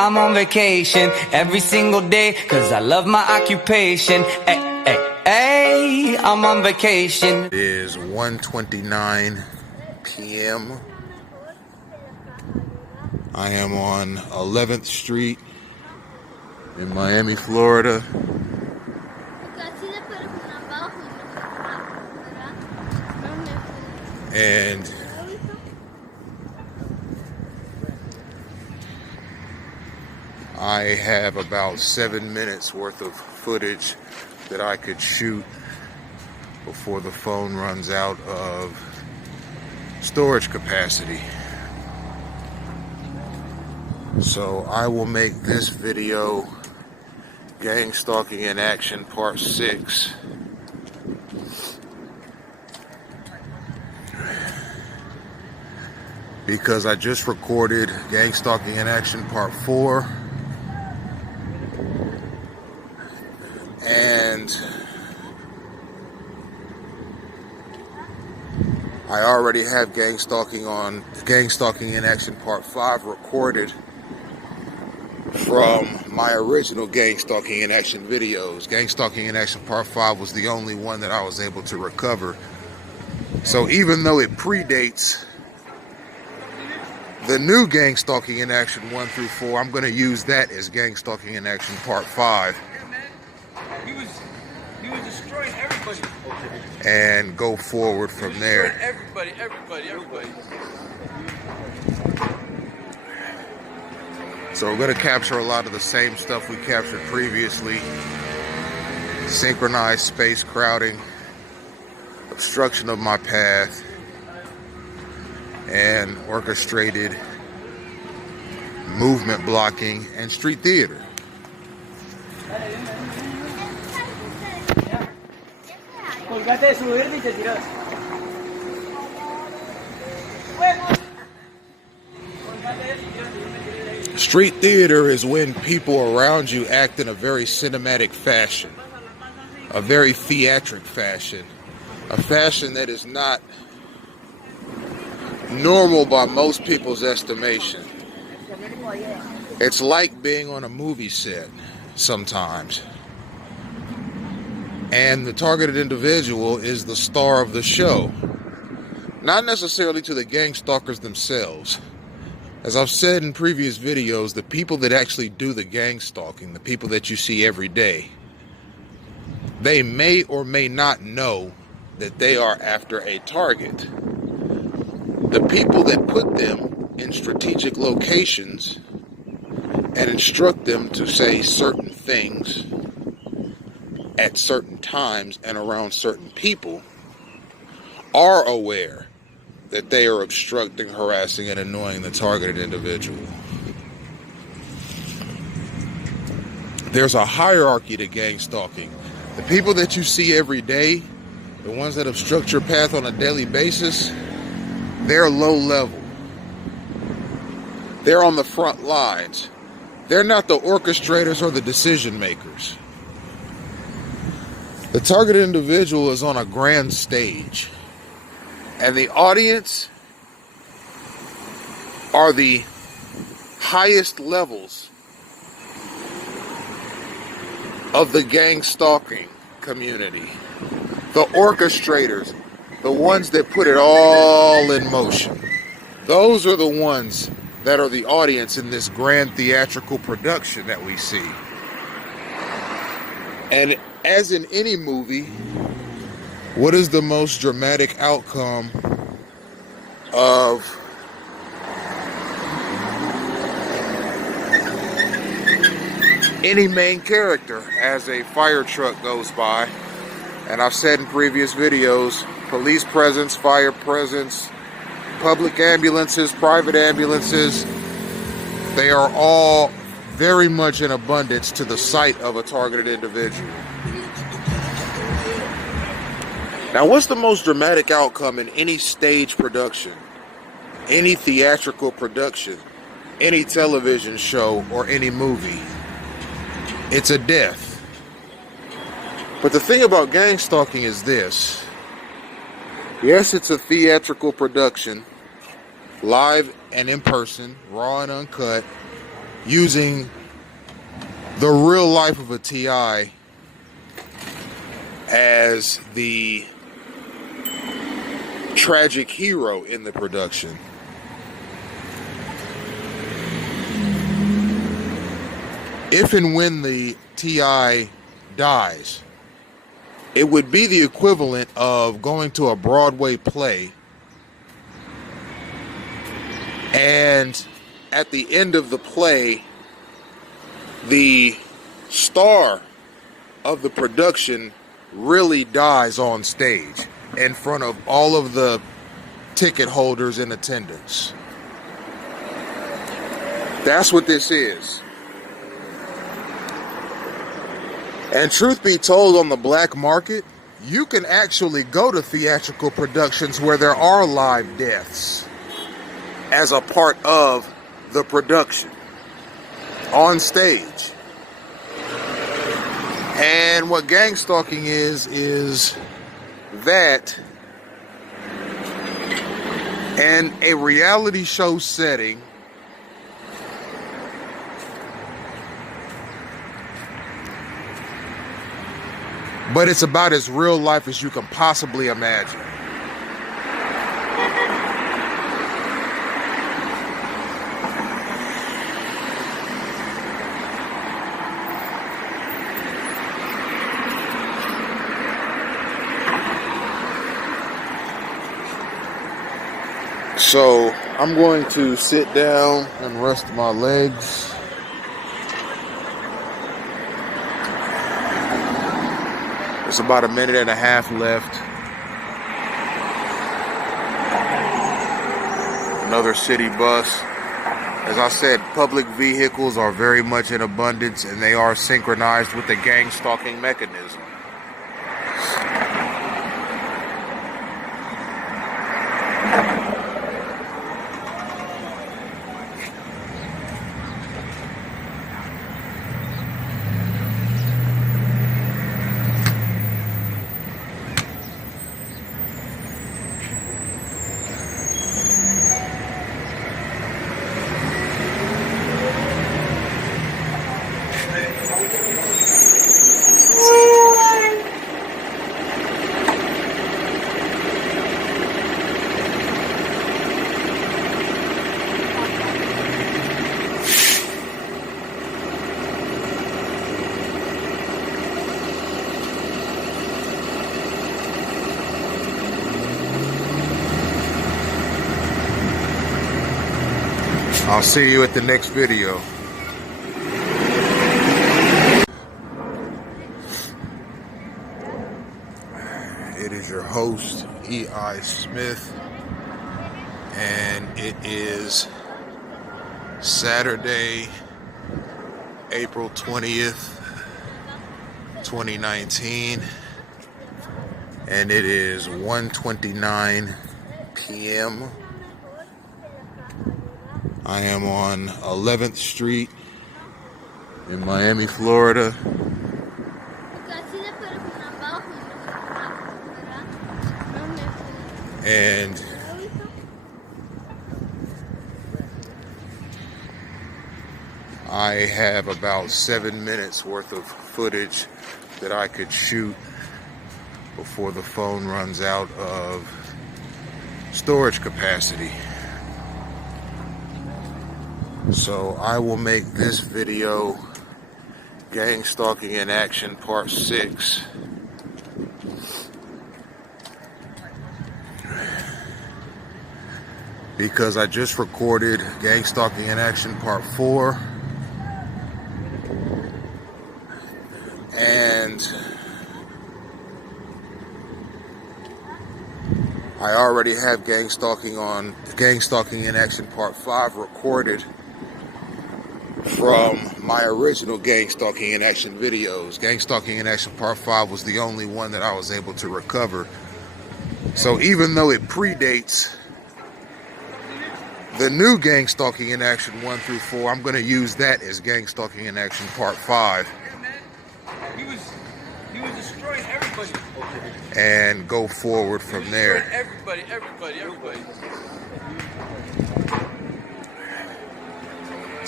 I'm on vacation every single day, cause I love my occupation. Ay, ay, ay, I'm on vacation. It is 1:29 p.m. I am on 11th Street in Miami, Florida. And I have about 7 minutes worth of footage that I could shoot before the phone runs out of storage capacity. So I will make this video Gang Stalking in Action Part 6. Because I just recorded Gang Stalking in Action Part 4. And I already have Gang Stalking in Action Part 5 recorded from my original Gang Stalking in Action videos. Gang Stalking in Action Part 5 was the only one that I was able to recover. So even though it predates the new Gang Stalking in Action 1 through 4, I'm going to use that as Gang Stalking in Action Part 5. He was destroying everybody. And go forward from there. Everybody. So we're going to capture a lot of the same stuff we captured previously. Synchronized space crowding, obstruction of my path, and orchestrated movement blocking and street theater. Street theater is when people around you act in a very cinematic fashion, a very theatric fashion, a fashion that is not normal by most people's estimation. It's like being on a movie set sometimes. And the targeted individual is the star of the show. Not necessarily to the gang stalkers themselves. As I've said in previous videos, the people that actually do the gang stalking, the people that you see every day, they may or may not know that they are after a target. The people that put them in strategic locations and instruct them to say certain things at certain times and around certain people are aware that they are obstructing, harassing, and annoying the targeted individual. There's a hierarchy to gang stalking. The people that you see every day, the ones that obstruct your path on a daily basis, they're low level. They're on the front lines. They're not the orchestrators or the decision makers. The targeted individual is on a grand stage, and the audience are the highest levels of the gang stalking community. The orchestrators, the ones that put it all in motion. Those are the ones that are the audience in this grand theatrical production that we see. And as in any movie, what is the most dramatic outcome of any main character as a fire truck goes by? And I've said in previous videos, police presence, fire presence, public ambulances, private ambulances, they are all very much in abundance to the sight of a targeted individual. Now, what's the most dramatic outcome in any stage production, any theatrical production, any television show, or any movie? It's a death. But the thing about gang stalking is this. Yes, it's a theatrical production, live and in person, raw and uncut, using the real life of a TI as the tragic hero in the production. If and when the TI dies, it would be the equivalent of going to a Broadway play and at the end of the play, the star of the production really dies on stage in front of all of the ticket holders in attendance. That's what this is. And truth be told, on the black market, you can actually go to theatrical productions where there are live deaths as a part of the production on stage. And what gang stalking is that in a reality show setting, but it's about as real life as you can possibly imagine. So I'm going to sit down and rest my legs. There's about a minute and a half left. Another city bus. As I said, public vehicles are very much in abundance and they are synchronized with the gang stalking mechanism. I'll see you at the next video. It is your host, E.I. Smith, and it is Saturday, April 20th, 2019, and it is 1:29 p.m. I am on 11th Street in Miami, Florida. And I have about 7 minutes worth of footage that I could shoot before the phone runs out of storage capacity. So I will make this video Gang Stalking in Action Part 6. Because I just recorded Gang Stalking in Action Part 4. And I already have Gang Stalking in Action Part 5 recorded from my original Gang Stalking in Action videos. Gang Stalking in Action Part 5 was the only one that I was able to recover. So even though it predates the new Gang Stalking in Action 1 through 4, I'm going to use that as Gang Stalking in Action Part 5. He was destroying everybody. And go forward from there. Everybody.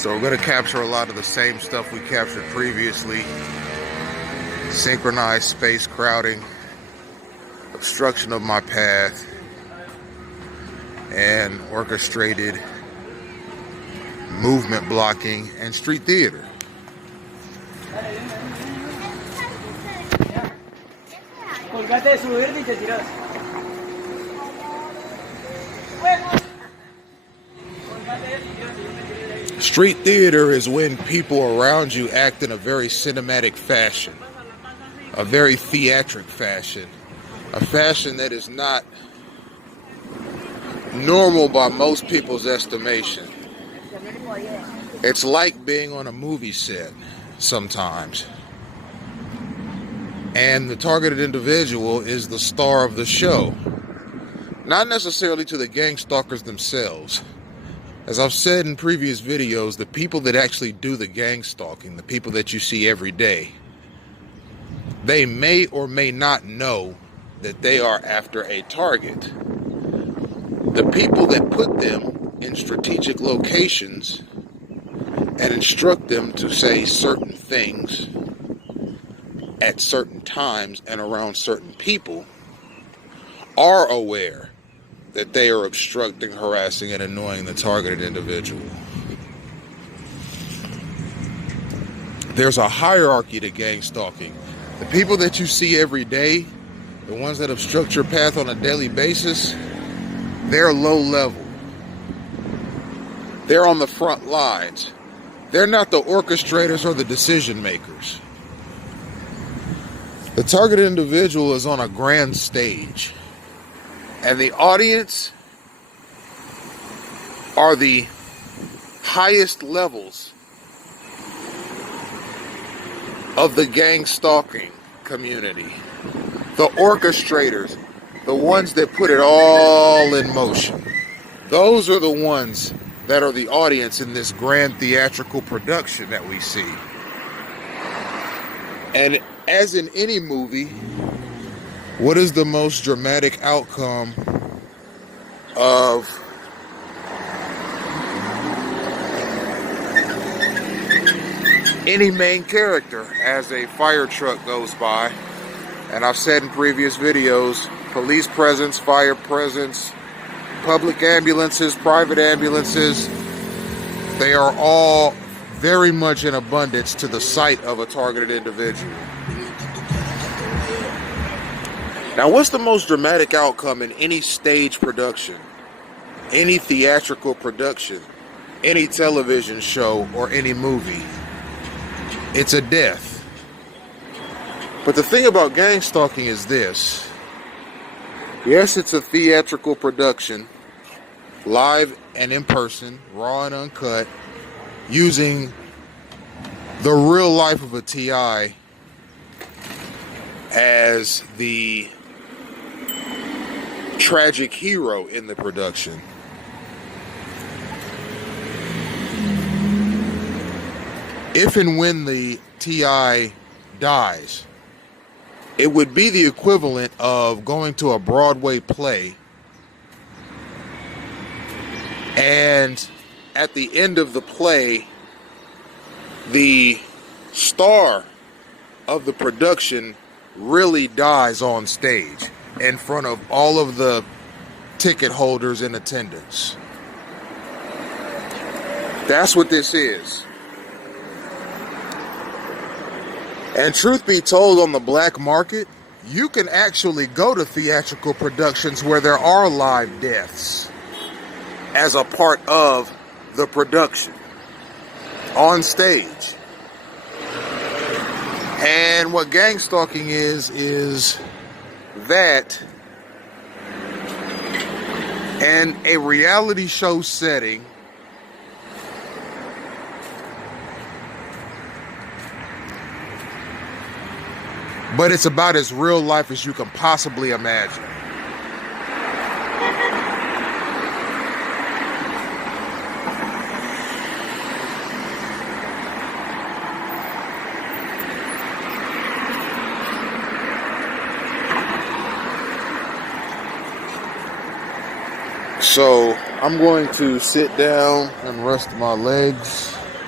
So we're going to capture a lot of the same stuff we captured previously. Synchronized space crowding, obstruction of my path, and orchestrated movement blocking and street theater. Street theater is when people around you act in a very cinematic fashion, a very theatric fashion, a fashion that is not normal by most people's estimation. It's like being on a movie set sometimes. And the targeted individual is the star of the show. Not necessarily to the gang stalkers themselves. As I've said in previous videos, the people that actually do the gang stalking, the people that you see every day, they may or may not know that they are after a target. The people that put them in strategic locations and instruct them to say certain things at certain times and around certain people are aware that they are obstructing, harassing, and annoying the targeted individual. There's a hierarchy to gang stalking. The people that you see every day, the ones that obstruct your path on a daily basis, they're low level. They're on the front lines. They're not the orchestrators or the decision makers. The targeted individual is on a grand stage. And the audience are the highest levels of the gang stalking community. The orchestrators, the ones that put it all in motion. Those are the ones that are the audience in this grand theatrical production that we see. And as in any movie, what is the most dramatic outcome of any main character as a fire truck goes by? And I've said in previous videos, police presence, fire presence, public ambulances, private ambulances, they are all very much in abundance to the sight of a targeted individual. Now, what's the most dramatic outcome in any stage production, any theatrical production, any television show, or any movie? It's a death. But the thing about gang stalking is this. Yes, it's a theatrical production, live and in person, raw and uncut, using the real life of a TI as the tragic hero in the production. If and when the TI dies, it would be the equivalent of going to a Broadway play and at the end of the play, the star of the production really dies on stage in front of all of the ticket holders in attendance. That's what this is. And truth be told, on the black market, you can actually go to theatrical productions where there are live deaths as a part of the production on stage. And what gang stalking is that in a reality show setting, but it's about as real life as you can possibly imagine. So I'm going to sit down and rest my legs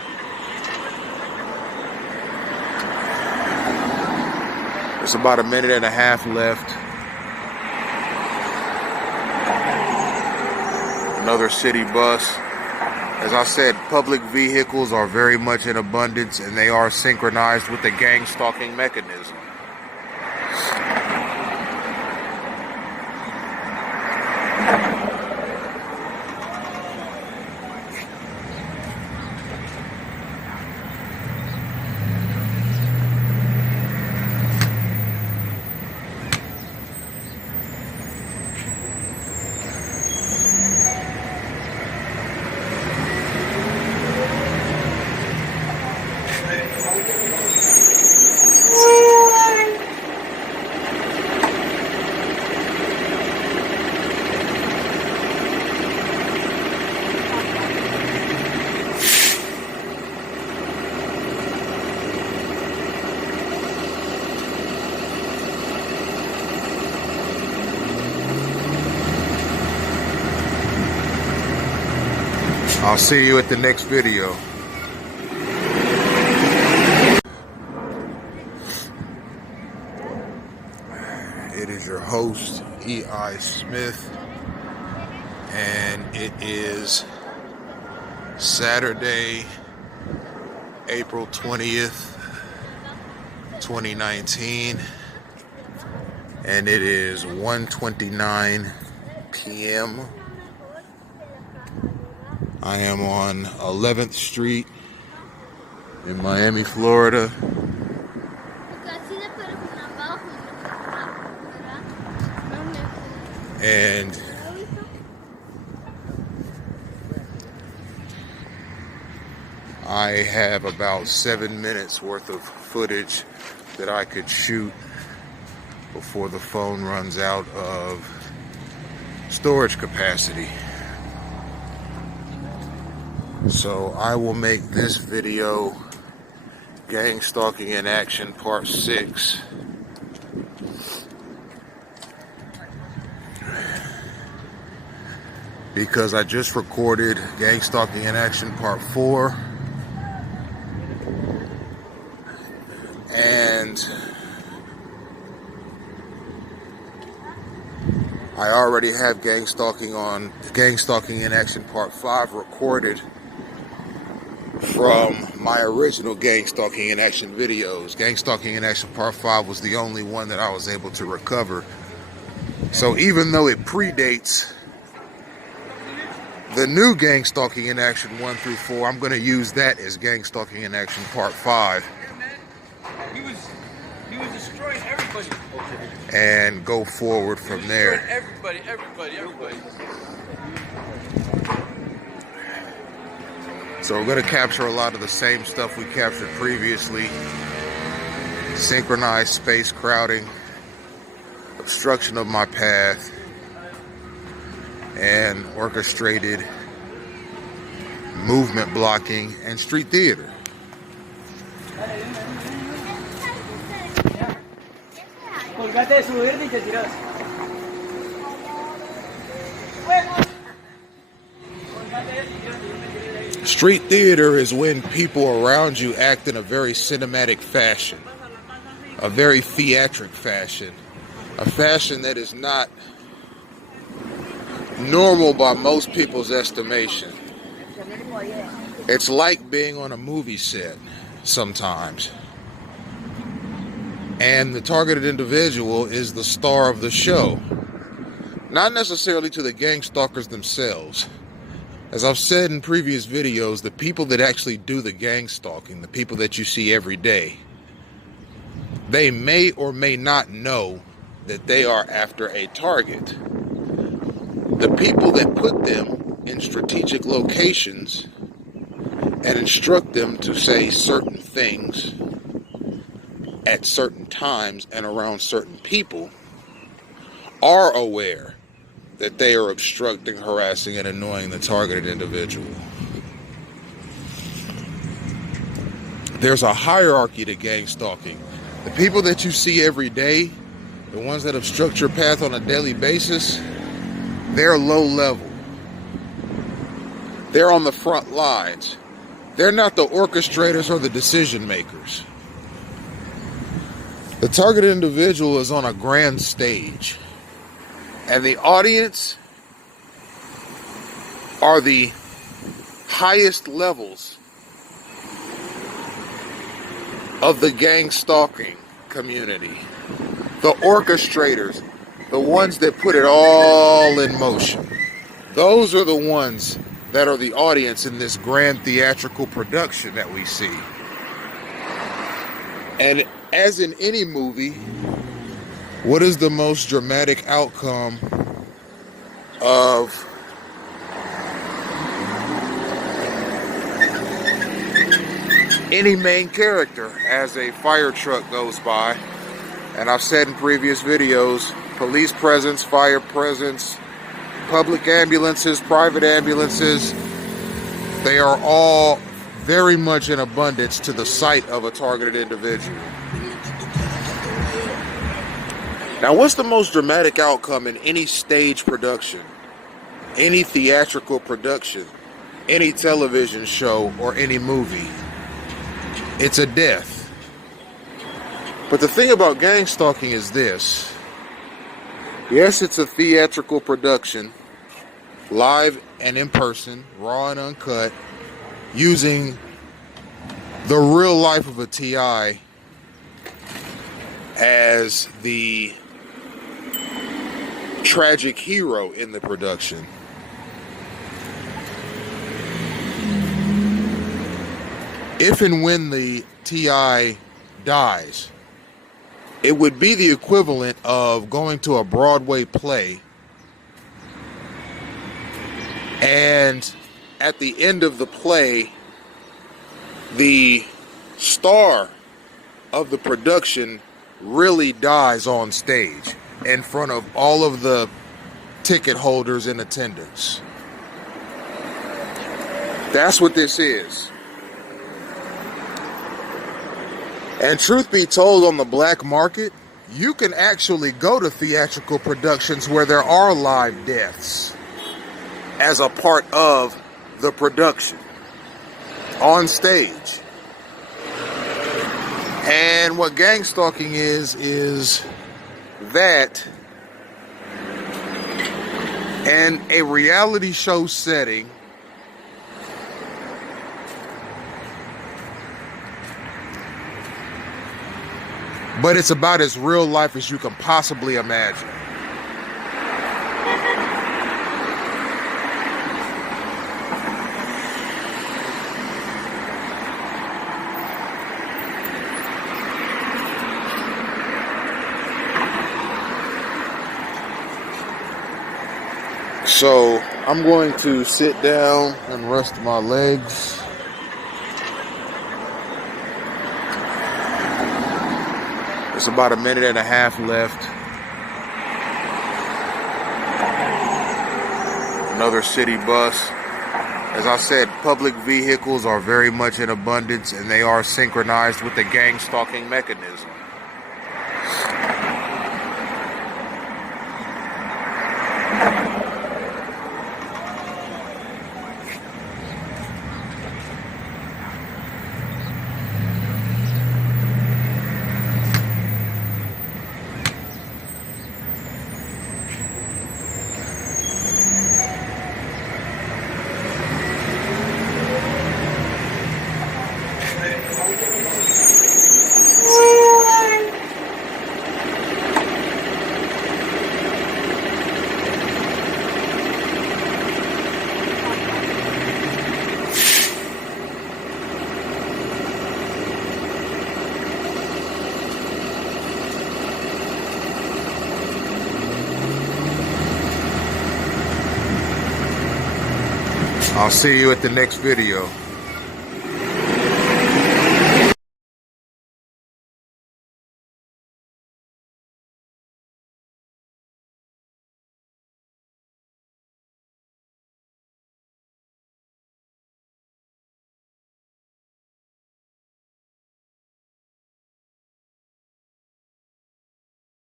It's about a minute and a half left. Another city bus. As I said, public vehicles are very much in abundance, and they are synchronized with the gang stalking mechanism. I'll see you at the next video. It is your host, E.I. Smith, and it is Saturday, April 20th, 2019, and it is 1:29 p.m. I am on 11th Street in Miami, Florida. And I have about 7 minutes worth of footage that I could shoot before the phone runs out of storage capacity. So I will make this video Gang Stalking in Action Part 6. Because I just recorded Gang Stalking in Action Part 4. And I already have Gang Stalking in Action Part 5 recorded from my original Gang Stalking in Action videos. Gang Stalking in Action Part 5 was the only one that I was able to recover. So even though it predates the new Gang Stalking in Action 1 through 4, I'm going to use that as Gang Stalking in Action Part 5. He was destroying everybody. And go forward from there. Everybody. So we're going to capture a lot of the same stuff we captured previously. Synchronized space crowding, obstruction of my path, and orchestrated movement blocking and street theater. Street theater is when people around you act in a very cinematic fashion, a very theatric fashion, a fashion that is not normal by most people's estimation. It's like being on a movie set sometimes. And the targeted individual is the star of the show. Not necessarily to the gang stalkers themselves. As I've said in previous videos, the people that actually do the gang stalking, the people that you see every day, they may or may not know that they are after a target. The people that put them in strategic locations and instruct them to say certain things at certain times and around certain people are aware that they are obstructing, harassing, and annoying the targeted individual. There's a hierarchy to gang stalking. The people that you see every day, the ones that obstruct your path on a daily basis, they're low level. They're on the front lines. They're not the orchestrators or the decision makers. The targeted individual is on a grand stage, and the audience are the highest levels of the gang-stalking community. The orchestrators, the ones that put it all in motion. Those are the ones that are the audience in this grand theatrical production that we see. And as in any movie, what is the most dramatic outcome of any main character as a fire truck goes by? And I've said in previous videos, police presence, fire presence, public ambulances, private ambulances, they are all very much in abundance to the sight of a targeted individual. Now, what's the most dramatic outcome in any stage production, any theatrical production, any television show, or any movie? It's a death. But the thing about gang stalking is this. Yes, it's a theatrical production, live and in person, raw and uncut, using the real life of a TI as the tragic hero in the production. If and when the TI dies, it would be the equivalent of going to a Broadway play and at the end of the play, the star of the production really dies on stage in front of all of the ticket holders in attendance. That's what this is. And truth be told, on the black market, you can actually go to theatrical productions where there are live deaths as a part of the production on stage. And what gang stalking is that in a reality show setting, but it's about as real life as you can possibly imagine. So I'm going to sit down and rest my legs. There's about a minute and a half left. Another city bus. As I said, public vehicles are very much in abundance, and they are synchronized with the gang stalking mechanism. I'll see you at the next video.